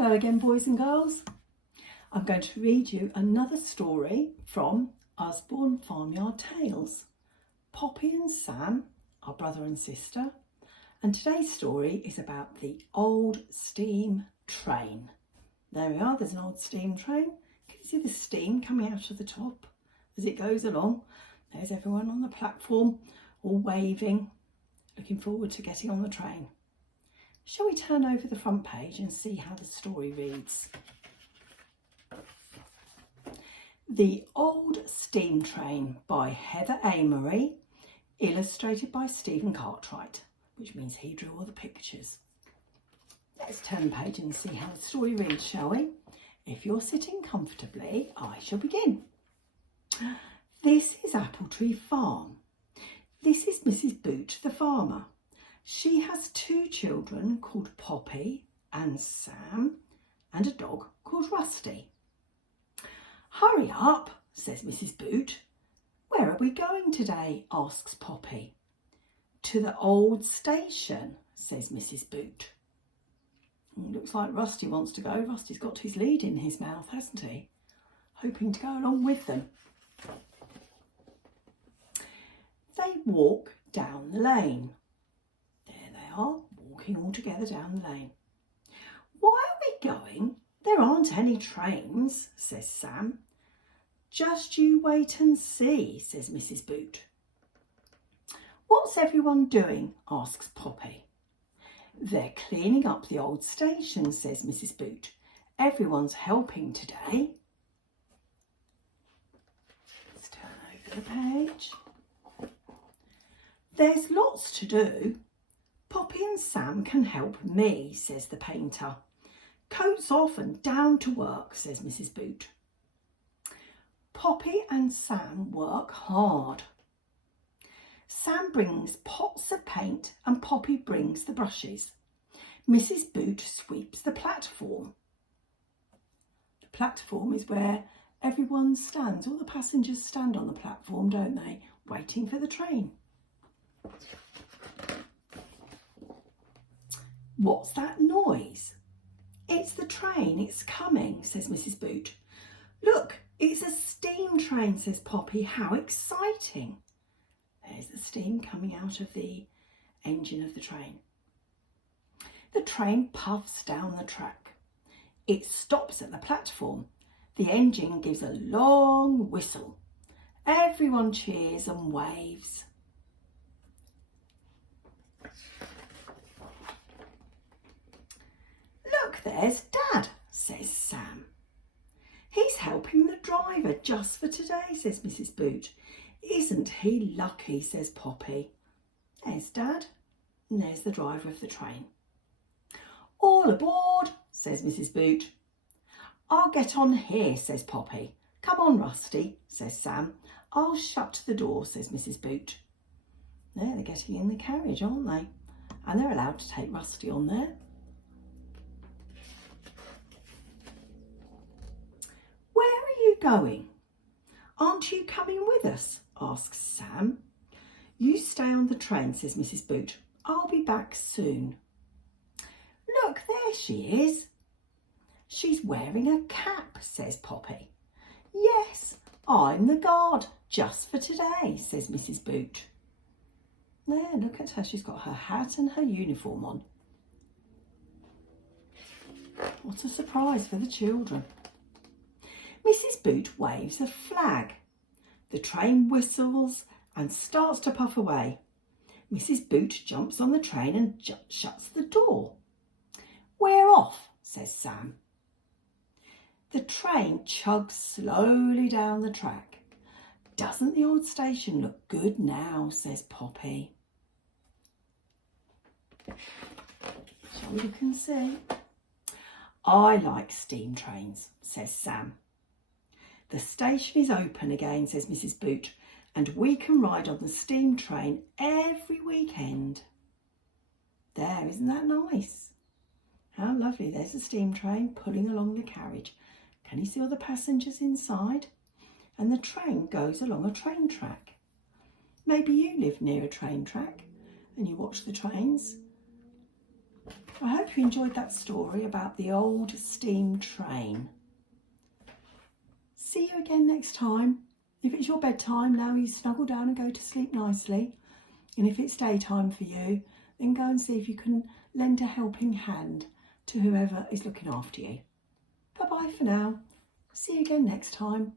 Hello again, boys and girls. I'm going to read you another story from Usborne Farmyard Tales. Poppy and Sam are brother and sister, and today's story is about the old steam train. There we are, there's an old steam train. Can you see the steam coming out of the top as it goes along? There's everyone on the platform, all waving, looking forward to getting on the train. Shall we turn over the front page and see how the story reads? The Old Steam Train by Heather Amory, illustrated by Stephen Cartwright, which means he drew all the pictures. Let's turn the page and see how the story reads, shall we? If you're sitting comfortably, I shall begin. This is Apple Tree Farm. This is Mrs. Boot the farmer. She has 2 children called Poppy and Sam, and a dog called Rusty. Hurry up, says Mrs. Boot. Where are we going today? Asks Poppy. To the old station, says Mrs. Boot. Looks like Rusty wants to go. Rusty's got his lead in his mouth, hasn't he? Hoping to go along with them. They walk down the lane. Walking all together down the lane. Why are we going? There aren't any trains, says Sam. Just you wait and see, says Mrs. Boot. What's everyone doing? Asks Poppy. They're cleaning up the old station, says Mrs. Boot. Everyone's helping today. Let's turn over the page. There's lots to do. Poppy and Sam can help me, says the painter. Coats off and down to work, says Mrs. Boot. Poppy and Sam work hard. Sam brings pots of paint and Poppy brings the brushes. Mrs. Boot sweeps the platform. The platform is where everyone stands. All the passengers stand on the platform, don't they? Waiting for the train. What's that noise? It's the train, it's coming, says Mrs. Boot. Look, it's a steam train, says Poppy. How exciting. There's the steam coming out of the engine of the train. The train puffs down the track. It stops at the platform. The engine gives a long whistle. Everyone cheers and waves. Look, there's Dad, says Sam. He's helping the driver just for today, says Mrs. Boot. Isn't he lucky, says Poppy. There's Dad, and there's the driver of the train. All aboard, says Mrs. Boot. I'll get on here, says Poppy. Come on, Rusty, says Sam. I'll shut the door, says Mrs. Boot. There, they're getting in the carriage, aren't they? And they're allowed to take Rusty on there. Going? Aren't you coming with us? Asks Sam. You stay on the train, says Mrs. Boot. I'll be back soon. Look, there she is. She's wearing a cap, says Poppy. Yes, I'm the guard, just for today, says Mrs. Boot. There, look at her. She's got her hat and her uniform on. What a surprise for the children. Mrs. Boot waves a flag. The train whistles and starts to puff away. Mrs. Boot jumps on the train and shuts the door. We're off, says Sam. The train chugs slowly down the track. Doesn't the old station look good now, says Poppy. Shall we look and see? I like steam trains, says Sam. The station is open again, says Mrs. Boot, and we can ride on the steam train every weekend. There, isn't that nice? How lovely. There's a steam train pulling along the carriage. Can you see all the passengers inside? And the train goes along a train track. Maybe you live near a train track and you watch the trains I hope you enjoyed that story about the old steam train. See you again next time. If it's your bedtime, now you snuggle down and go to sleep nicely. And if it's daytime for you, then go and see if you can lend a helping hand to whoever is looking after you. Bye-bye for now. See you again next time.